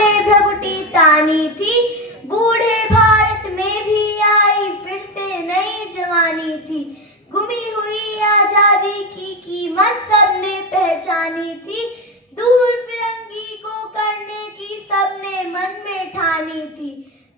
ने भ्रगुटी तानी थी, बूढ़े भारत में भी आई फिर से नई जवानी थी। गुमी हुई आजादी की कीमत सबने पहचानी थी, दूर फिरंगी को करने की सबने मन में ठानी थी।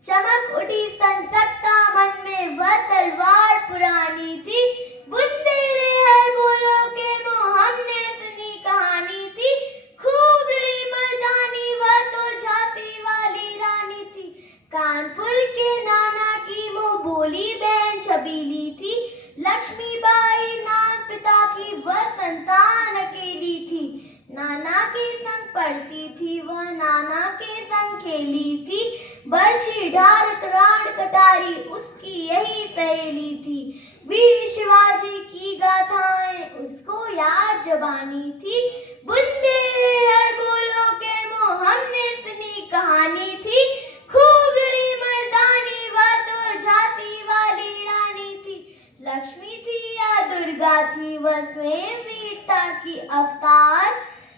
चमक उठी संसकता मन में वह तलवार पुरानी थी, बुंदेले हर बोलो के मुँह हमने सुनी कहानी थी। खूब लड़ी मर्दानी वह तो झांसी वाली रानी थी, कानपुर के नाना की मुँह बोली बहन छबीली थी। लक्ष्मीबाई नाम पिता की वह संतान अकेली थी, नाना के संग पढ़ती थी वह नाना के संग खेली थी। बरछी ढाल कराड़ कटारी उसकी यही सहेली थी, वीर शिवाजी की गाथाएं उसको याद जबानी थी। बुंदेले हर बोलो के मुँह हमने सुनी कहानी थी, खूब लड़ी मर्दानी वह तो झांसी वाली रानी थी। लक्ष्मी थी या दुर्गा थी वह स्वयं वीरता की अवतार,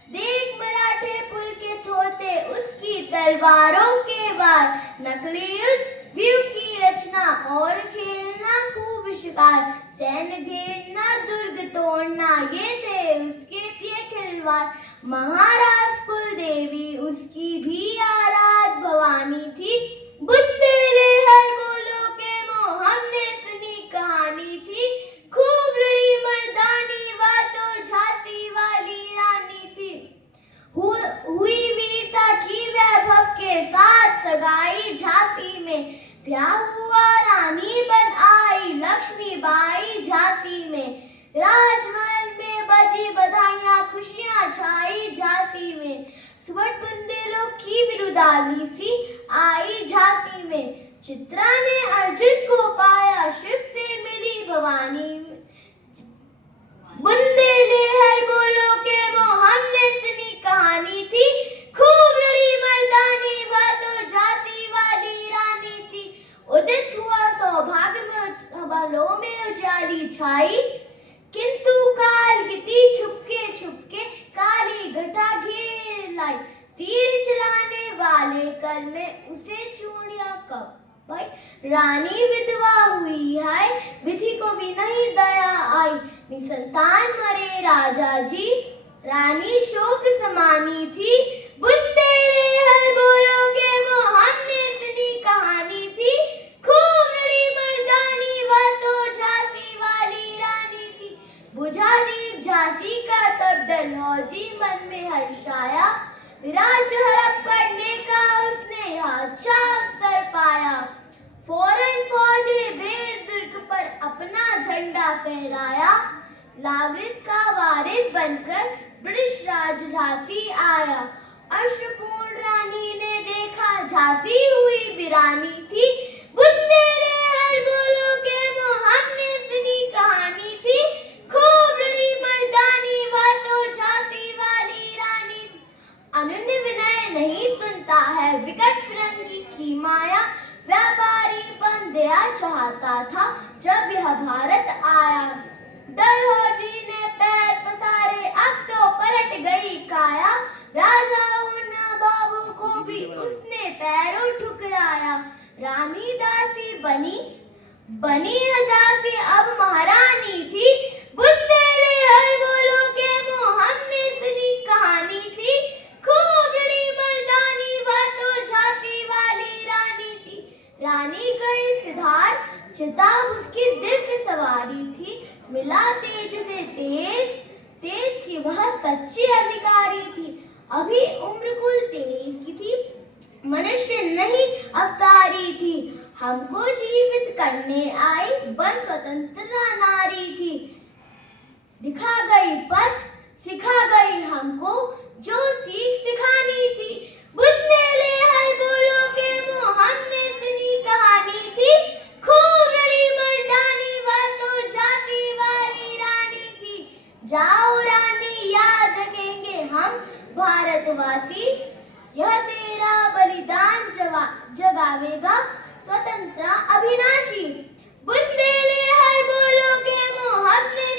देख मराठे पुल के थोते उसकी तलवारों के वार। नकली युद्ध व्यूह की रचना और खेलना खूब शिकार, सैन्य घेरना दुर्ग तोड़ना ये थे उसके प्रिय खिलवाड़। महाराज कुल देवी उसकी भी आराध भवानी थी, बुंदेले हर बोलो के मुँह हमने सुनी कहानी थी। खूब लड़ी मर्दानी वह तो झांसी वाली रानी थी, हुई वीरता की वैभव के साथ सगाई झांसी में। ब्याह हुआ रानी बन आई लक्ष्मीबाई झांसी में, राजमहल में बजी बधाइयाँ खुशियाँ छाई झांसी में। सुबह बुंदेलों की बिरुदावली सी आई झांसी में, चित्रा ने अर्जुन को पाया शिव से मिली भवानी। बुंदेले हर बोलो के मुँह हमने सुनी कहानी थी, खूब लड़ी मर्दानी वह तो झांसी वाली रानी थी। उदित हुआ सौभाग्य में बलों में उजाली छाई, किंतु काल गिती छुपके काली घटा घेर लाई। तीर चलाने वाले कर में उसे चूड़ियां कब भाई, रानी विधवा हुई है विधि को भी नहीं दया आई। निसंतान मरे राजा जी रानी शोक समानी थी, बुंदेले हर बोलो के मुँह हमने सुनी कहानी थी। खूब लड़ी मर्दानी वह तो झांसी वाली रानी थी, बुझा दीप झांसी का तब डलहौजी मन में हर्षाया। राज्य हड़प करने का उसने अच्छा अवसर पाया, फौरन फौजे भेज दुर्ग पर अपना झंडा फहराया। लावरिस का वारिस बनकर ब्रिटिश राज झांसी आया, अश्रुपूर्ण रानी ने देखा झांसी हुई वीरानी थी। बुंदेले हर बोलो के मुँह हमने सुनी कहानी थी, खूब लड़ी मर्दानी वह तो झांसी वाली रानी थी। अनन्य विनय नहीं सुनता है विकट फिरंगी की माया, व्यापारी बंदया चाहता था जब यह भारत आया। डलहौजी ने पैर पसारे अब तो पलट गई काया, राजा उन्ना बाबू को भी उसने पैरों ठुकराया। रानी दासी बनी दासी अब महारानी थी, बुंदेले हर बोलो के मुँह हमने सुनी कहानी थी। खूब लड़ी मर्दानी वह तो झांसी वाली रानी थी, रानी गई सिधार चिताब उसकी दिव्य सवारी थी। मिला तेज से तेज की वह सच्ची अधिकारी थी। अभी उम्र कुल 23 की थी, मनुष्य नहीं अवतारी थी। हमको जीवित करने आई बन स्वतंत्रता नारी थी। दिखा गई पथ सिखा गई हमको जो सीख सिखानी थी। बुंदेले हर बोलो के मुँह हमने सुनी कहानी थी। खूब लड़ी मर्दानी वह तो झांसी वाली रानी थी। जाओ रानी याद रखेंगे हम भारतवासी, यह तेरा बलिदान जगावेगा स्वतंत्रता अविनाशी। बुंदेले हर बोलो के मुँह हमने